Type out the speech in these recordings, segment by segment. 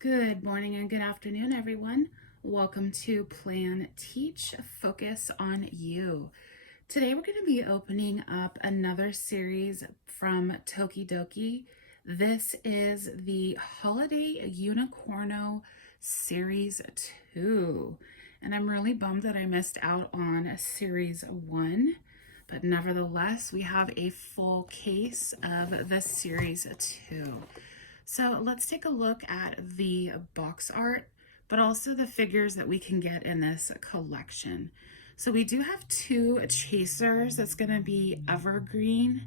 Good morning and good afternoon, everyone. Welcome to Plan, Teach, Focus on You. Today we're going to be opening up another series from Tokidoki. This is the Holiday Unicorno Series 2. And I'm really bummed that I missed out on Series 1. But nevertheless, we have a full case of the Series 2. So let's take a look at the box art, but also the figures that we can get in this collection. So we do have two chasers. That's going to be Evergreen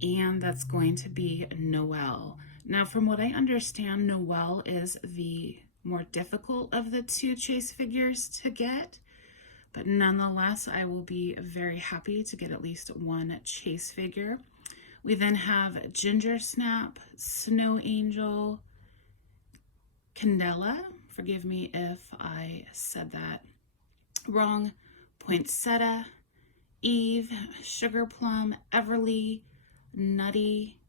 and that's going to be Noel. Now, from what I understand, Noel is the more difficult of the two chase figures to get, but nonetheless, I will be very happy to get at least one chase figure. We then have Ginger Snap, Snow Angel, Candela, forgive me if I said that wrong, Poinsettia, Eve, Sugar Plum, Everly, Nutty,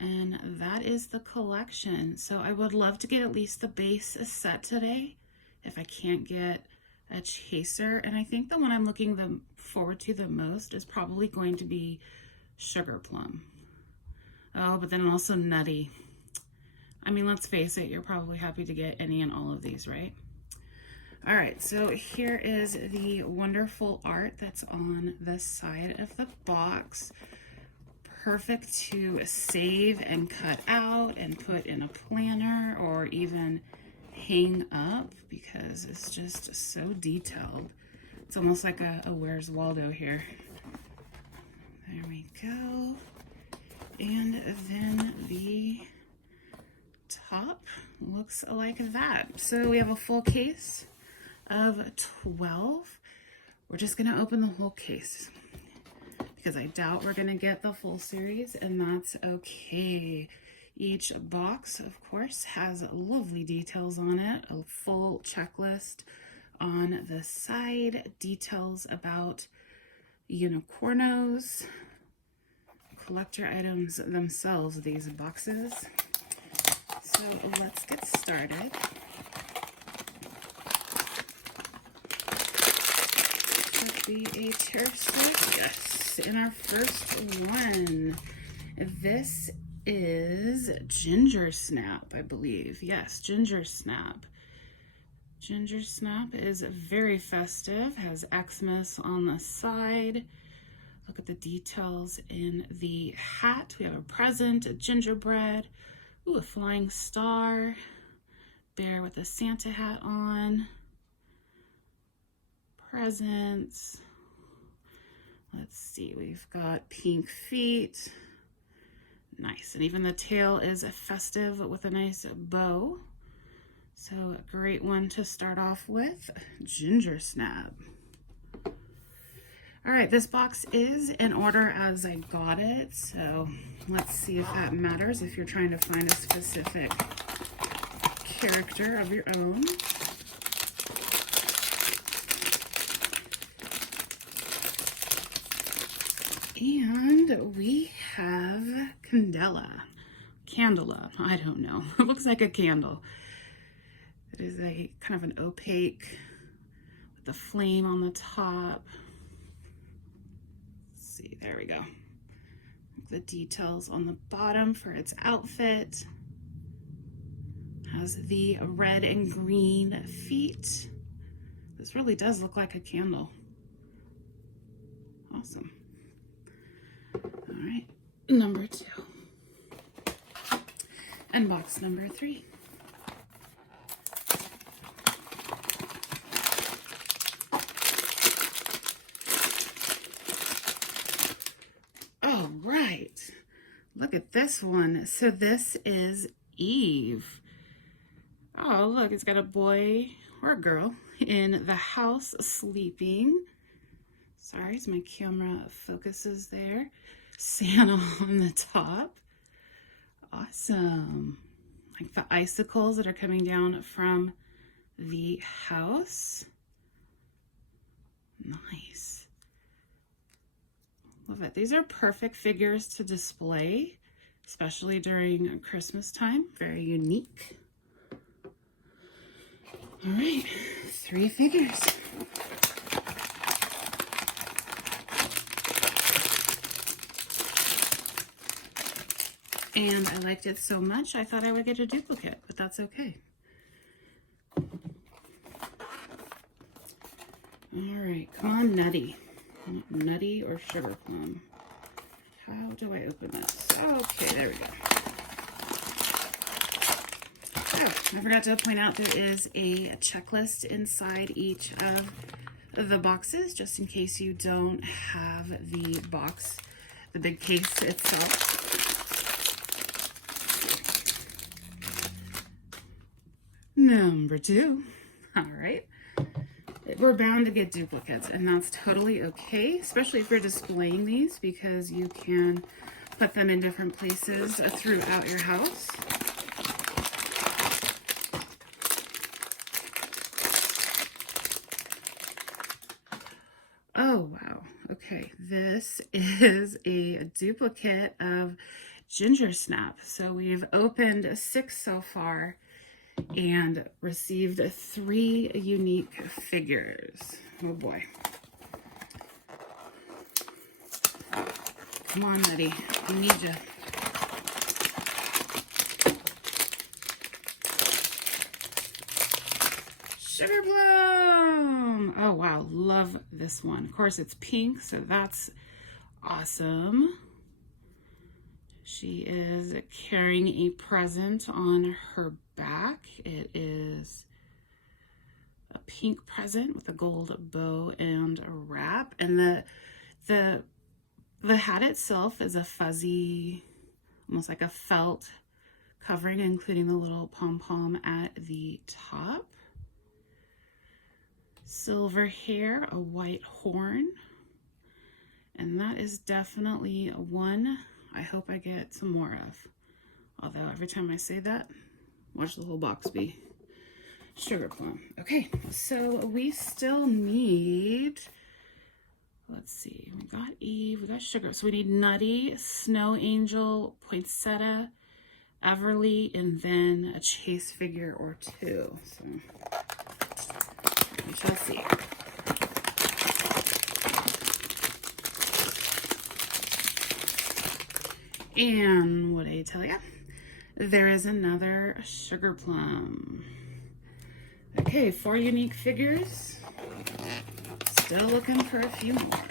and that is the collection. So I would love to get at least the base set today if I can't get a chaser. And I think the one I'm looking forward to the most is probably going to be Sugar Plum. Oh, but then also Nutty. I mean, let's face it, you're probably happy to get any and all of these, right? All right, so here is the wonderful art that's on the side of the box. Perfect to save and cut out and put in a planner or even hang up because it's just so detailed. It's almost like a Where's Waldo here. There we go. And then the top looks like that. So we have a full case of 12. We're just going to open the whole case because I doubt we're going to get the full series, and that's okay. Each box, of course, has lovely details on it, a full checklist on the side, details about Unicornos, collector items themselves, these boxes. So let's get started. Should be a chaser. Yes, in our first one. This is Ginger Snap, I believe. Yes, Ginger Snap. Ginger Snap is very festive, has Xmas on the side. Look at the details in the hat. We have a present, a gingerbread, ooh, a flying star, bear with a Santa hat on, presents. Let's see, we've got pink feet. Nice, and even the tail is festive with a nice bow. So a great one to start off with, Ginger Snap. All right, this box is in order as I got it, so let's see if that matters if you're trying to find a specific character of your own. And we have Candela, I don't know. It looks like a candle. It is a kind of an opaque with the flame on the top. Let's see, there we go. The details on the bottom for its outfit. Has the red and green feet. This really does look like a candle. Awesome. All right, number 2. And box number 3. All right, look at this one. So this is Eve. Oh, look, it's got a boy or a girl in the house sleeping. Sorry, as my camera focuses there. Santa on the top. Awesome. Like the icicles that are coming down from the house. Nice. Love it. These are perfect figures to display, especially during Christmas time. Very unique. All right, 3 figures. And I liked it so much, I thought I would get a duplicate, but that's okay. All right, come on, Nutty. Nutty or Sugar Plum? How do I open this? Okay, there we go. Oh, I forgot to point out there is a checklist inside each of the boxes, just in case you don't have the box, the big case itself. Number 2. All right. We're bound to get duplicates, and that's totally okay, especially if you're displaying these, because you can put them in different places throughout your house. Oh, wow. Okay, this is a duplicate of Ginger Snap. So we've opened 6 so far and received 3 unique figures. Oh boy. Come on, Betty. I need you. Sugar Plum! Oh wow, love this one. Of course it's pink, so that's awesome. She is carrying a present on her back. It is a pink present with a gold bow and a wrap. And the hat itself is a fuzzy, almost like a felt covering, including the little pom-pom at the top. Silver hair, a white horn. And that is definitely one I hope I get some more of. Although every time I say that, watch the whole box be Sugar Plum. Okay, so we still need, let's see, we got Eve, we got Sugar. So we need Nutty, Snow Angel, Poinsettia, Everly, and then a chase figure or 2. So we shall see. And what did I tell you? There is another Sugar Plum. Okay, 4 unique figures. Still looking for a few more.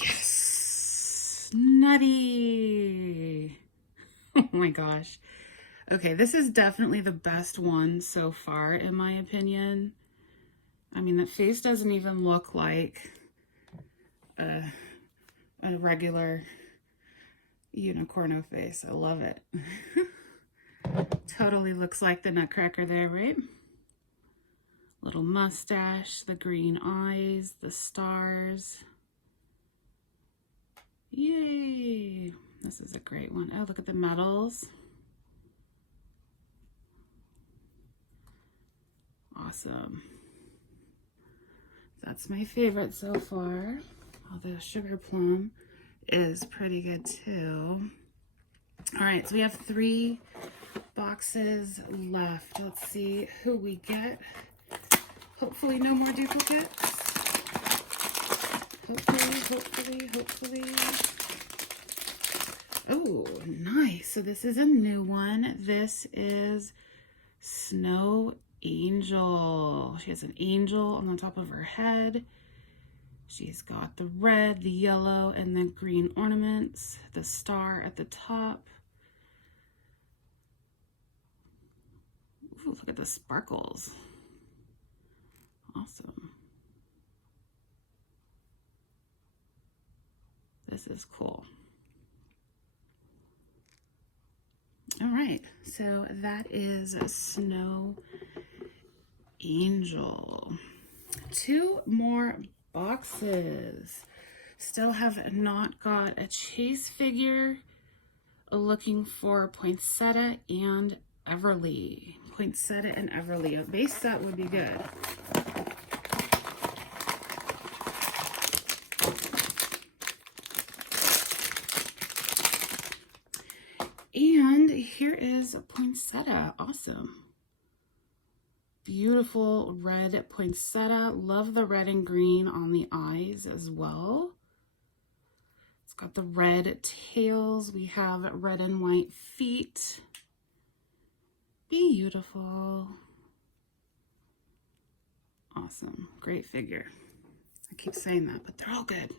Yes! Nutty! Oh my gosh. Okay, this is definitely the best one so far, in my opinion. I mean, that face doesn't even look like a regular Unicorno face. I love it. Totally looks like the Nutcracker there, right? Little mustache, the green eyes, the stars. Yay! This is a great one. Oh, look at the medals. Awesome. That's my favorite so far, although Sugar Plum is pretty good too. All right, so we have 3 boxes left. Let's see who we get. Hopefully no more duplicates. Hopefully. Oh, nice. So this is a new one. This is Snow Angel. She has an angel on the top of her head. She's got the red, the yellow, and the green ornaments, the star at the top. Ooh, look at the sparkles. Awesome. This is cool. All right, so that is Snow Angel. 2 more boxes. Still have not got a chase figure. Looking for Poinsettia and Everly. Poinsettia and Everly. A base set would be good. is poinsettia. Awesome. Beautiful red poinsettia. Love the red and green on the eyes as well. It's got the red tails. We have red and white feet. Beautiful. Awesome. Great figure. I keep saying that, but they're all good.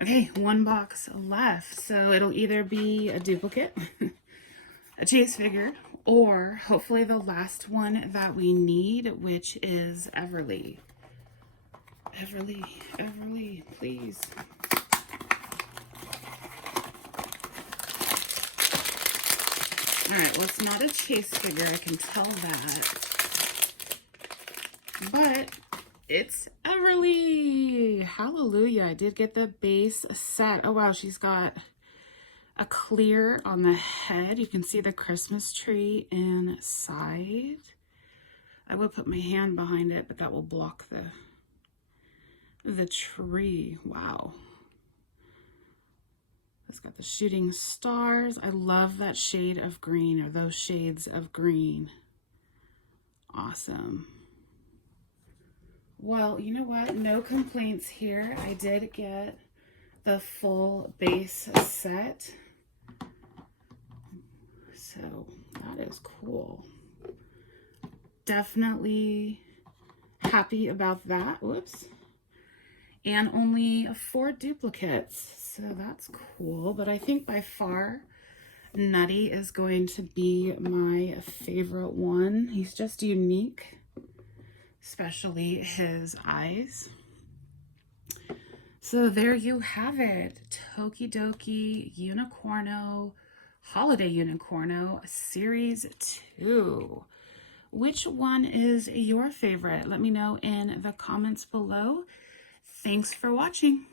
Okay, one box left. So it'll either be a duplicate, a chase figure, or hopefully the last one that we need, which is Everly. Everly, Everly, please. All right, well, it's not a chase figure, I can tell that. But it's Everly. Hallelujah. I did get the base set. Oh, wow, she's got a clear on the head. You can see the Christmas tree inside. I would put my hand behind it, but that will block the tree. Wow. It's got the shooting stars. I love that shade of green, or those shades of green. Awesome. Well, you know what? No complaints here. I did get the full base set. So that is cool. Definitely happy about that. Whoops. And only 4 duplicates. So that's cool. But I think by far Nutty is going to be my favorite one. He's just unique, especially his eyes. So there you have it. Tokidoki Unicorno, Holiday Unicorno, Series 2. Which one is your favorite? Let me know in the comments below. Thanks for watching.